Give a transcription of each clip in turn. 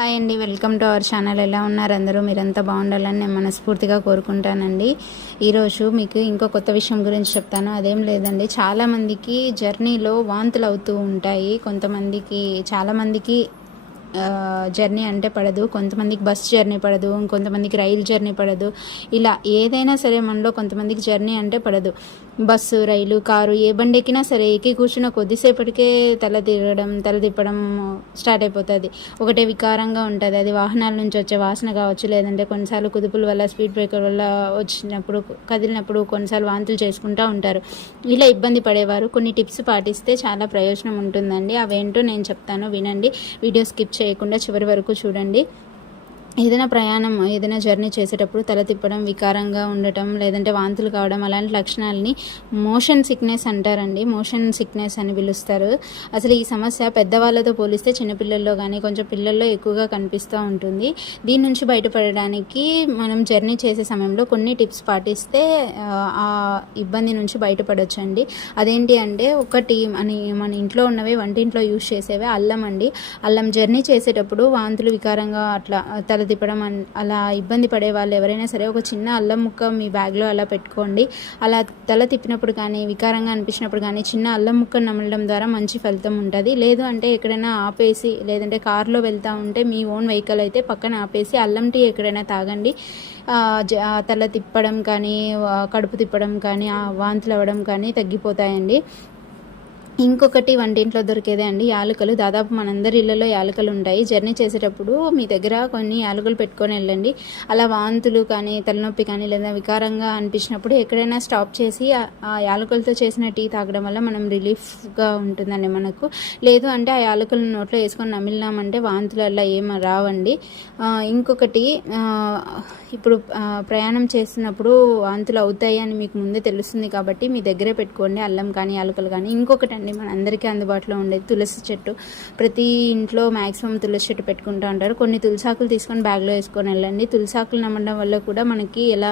Hi అండి, welcome to our channel. ఎలా ఉన్నారు అందరూ? మీరంతా బాగుండాలని నేను మనస్ఫూర్తిగా కోరుకుంటానండి. ఈరోజు మీకు ఇంకో కొత్త విషయం గురించి చెప్తాను. అదేం లేదండి, చాలామందికి జర్నీలో వాంతులు అవుతూ ఉంటాయి. చాలామందికి జర్నీ అంటే పడదు. కొంతమందికి బస్ జర్నీ పడదు, ఇంకొంతమందికి రైలు జర్నీ పడదు. ఇలా ఏదైనా సరే మనలో కొంతమందికి జర్నీ అంటే పడదు. బస్సు, రైలు, కారు, ఏ బండి ఎక్కినా సరే ఎక్కి కూర్చున్న కొద్దిసేపటికే తల తిప్పడం స్టార్ట్ అయిపోతుంది. ఒకటే వికారంగా ఉంటుంది. అది వాహనాల నుంచి వచ్చే వాసన కావచ్చు, లేదంటే కొన్నిసార్లు కుదుపుల వల్ల, స్పీడ్ బ్రేకర్ వల్ల కదిలినప్పుడు కొన్నిసార్లు వాంతులు చేసుకుంటూ ఉంటారు. ఇలా ఇబ్బంది పడేవారు కొన్ని టిప్స్ పాటిస్తే చాలా ప్రయోజనం ఉంటుందండి. అవేంటో నేను చెప్తాను, వినండి. వీడియో స్కిప్ చేయకుండా చివరి వరకు చూడండి. ఏదైనా జర్నీ చేసేటప్పుడు తల తిప్పడం, వికారంగా ఉండటం, లేదంటే వాంతులు కావడం, అలాంటి లక్షణాలని మోషన్ సిక్నెస్ అంటారండి. మోషన్ సిక్నెస్ అని పిలుస్తారు. అసలు ఈ సమస్య పెద్దవాళ్ళతో పోలిస్తే చిన్నపిల్లల్లో కానీ కొంచెం పిల్లల్లో ఎక్కువగా కనిపిస్తూ ఉంటుంది. దీని నుంచి బయటపడడానికి మనం జర్నీ చేసే సమయంలో కొన్ని టిప్స్ పాటిస్తే ఆ ఇబ్బంది నుంచి బయటపడొచ్చండి. అదేంటి అంటే, ఒకటి మన ఇంట్లో ఉన్నవే, వంటింట్లో యూజ్ చేసేవే అల్లం అండి. అల్లం జర్నీ చేసేటప్పుడు వాంతులు, వికారంగా అట్లా తల తిప్పడం అలా ఇబ్బంది పడే వాళ్ళు ఎవరైనా సరే ఒక చిన్న అల్లం ముక్క మీ బ్యాగ్లో అలా పెట్టుకోండి. అలా తల తిప్పినప్పుడు కానీ, వికారంగా అనిపించినప్పుడు కానీ చిన్న అల్లం ముక్కను నమలడం ద్వారా మంచి ఫలితం ఉంటుంది. లేదు అంటే ఎక్కడైనా ఆపేసి, లేదంటే కారులో వెళ్తూ ఉంటే మీ ఓన్ వెహికల్ అయితే పక్కన ఆపేసి అల్లం టీ ఎక్కడైనా తాగండి. తల తిప్పడం కానీ, కడుపు తిప్పడం కానీ, వాంతులు అవ్వడం కానీ తగ్గిపోతాయండి. ఇంకొకటి వంటింట్లో దొరికేదే అండి, యాలకులు. దాదాపు మనందరి ఇళ్లలో యాలకులు ఉంటాయి. జర్నీ చేసేటప్పుడు మీ దగ్గర కొన్ని యాలకులు పెట్టుకొని వెళ్ళండి. అలా వాంతులు కానీ, తలనొప్పి కానీ, లేదా వికారంగా అనిపించినప్పుడు ఎక్కడైనా స్టాప్ చేసి ఆ యాలకులతో చేసిన టీ తాగడం వల్ల మనం రిలీఫ్గా ఉంటుందండి మనకు. లేదు అంటే ఆ యాలకులను నోట్లో వేసుకొని నమిలినామంటే వాంతులు అలా ఏం రావండి. ఇంకొకటి, ఇప్పుడు ప్రయాణం చేస్తున్నప్పుడు వాంతులు అవుతాయి అని మీకు ముందే తెలుస్తుంది కాబట్టి మీ దగ్గరే పెట్టుకోండి అల్లం కానీ, యాలకులు కానీ. ఇంకొకటి అండి, మన అందరికీ అందుబాటులో ఉండేది తులసి చెట్టు. ప్రతి ఇంట్లో మ్యాక్సిమం తులసి చెట్టు పెట్టుకుంటూ ఉంటారు. కొన్ని తులసాకులు తీసుకొని బ్యాగ్లో వేసుకొని వెళ్ళండి. తులసాకులు నమ్మడం వల్ల కూడా మనకి ఎలా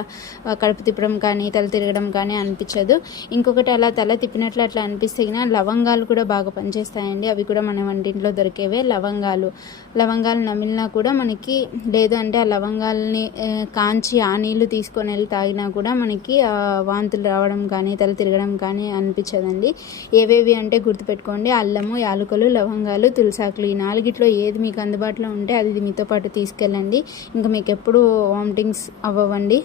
కడుపు తిప్పడం కానీ, తల తిరగడం కానీ అనిపించదు. ఇంకొకటి, అలా తల తిప్పినట్లు అట్లా అనిపిస్తే లవంగాలు కూడా బాగా పనిచేస్తాయండి. అవి కూడా మన వంటింట్లో దొరికేవే. లవంగాలు నమిలినా కూడా మనకి, లేదు అంటే ఆ లవంగాల్ని కాంచి ఆ నీళ్లు తీసుకొని వెళ్ళి తాగినా కూడా మనకి వాంతులు రావడం కానీ, తల తిరగడం కానీ అనిపించదండి. ఏవేవి అంటే గుర్తుపెట్టుకోండి, అల్లము, యాలకులు, లవంగాలు, తులసాకులు. ఈ 4గిట్లో ఏది మీకు అందుబాటులో ఉంటే అది మీతో పాటు తీసుకెళ్ళండి. ఇంకా మీకు ఎప్పుడు వామిటింగ్స్ అవ్వండి.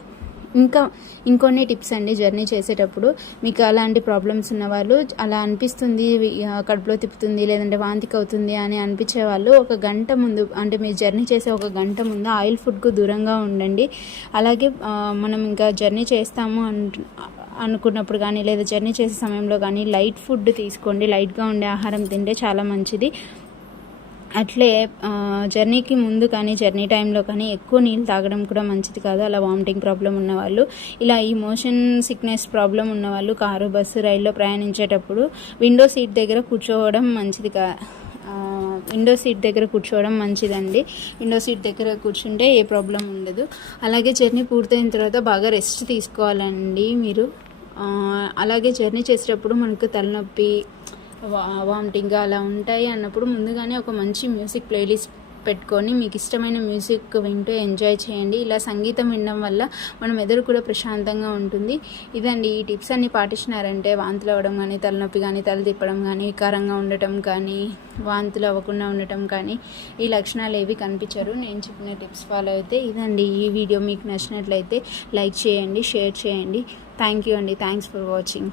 ఇంకొన్ని టిప్స్ అండి, జర్నీ చేసేటప్పుడు మీకు అలాంటి ప్రాబ్లమ్స్ ఉన్నవాళ్ళు, అలా అనిపిస్తుంది, కడుపులో తిప్పుతుంది, లేదంటే వాంతికి అవుతుంది అని అనిపించే వాళ్ళు ఒక గంట ముందు, అంటే మీరు జర్నీ చేసే ఒక గంట ముందు ఆయిల్ ఫుడ్కు దూరంగా ఉండండి. అలాగే మనం ఇంకా జర్నీ చేస్తాము అనుకున్నప్పుడు కానీ, లేదా జర్నీ చేసే సమయంలో కానీ లైట్ ఫుడ్ తీసుకోండి. లైట్గా ఉండే ఆహారం తింటే చాలా మంచిది. అట్లే జర్నీకి ముందు కానీ, జర్నీ టైంలో కానీ ఎక్కువ నీళ్ళు తాగడం కూడా మంచిది కాదు. అలా వామిటింగ్ ప్రాబ్లం ఉన్నవాళ్ళు, ఇలా ఈ మోషన్ సిక్నెస్ ప్రాబ్లం ఉన్నవాళ్ళు కారు, బస్సు, రైల్లో ప్రయాణించేటప్పుడు విండో సీట్ దగ్గర కూర్చోవడం మంచిదండి. విండో సీట్ దగ్గర కూర్చుంటే ఏ ప్రాబ్లం ఉండదు. అలాగే జర్నీ పూర్తయిన తర్వాత బాగా రెస్ట్ తీసుకోవాలండి మీరు. అలాగే జర్నీ చేసేటప్పుడు మనకు తలనొప్పి, వామిటింగ్ అలా ఉంటాయి అన్నప్పుడు ముందుగానే ఒక మంచి మ్యూజిక్ ప్లేలిస్ట్ పెట్టుకొని మీకు ఇష్టమైన మ్యూజిక్ వింటూ ఎంజాయ్ చేయండి. ఇలా సంగీతం వినడం వల్ల మన మెదడు కూడా ప్రశాంతంగా ఉంటుంది. ఇదండి, ఈ టిప్స్ అన్ని పాటించినారంటే వాంతులు అవ్వడం కానీ, తలనొప్పి కానీ, తల తిప్పడం కానీ, వికారంగా ఉండటం కానీ, వాంతులు అవ్వకుండా ఉండటం కానీ, ఈ లక్షణాలు ఏవి కనిపించరు. నేను చెప్పిన టిప్స్ ఫాలో అయితే. ఇదండి, ఈ వీడియో మీకు నచ్చినట్లయితే లైక్ చేయండి, షేర్ చేయండి. థ్యాంక్ యూ అండి. Thanks for watching.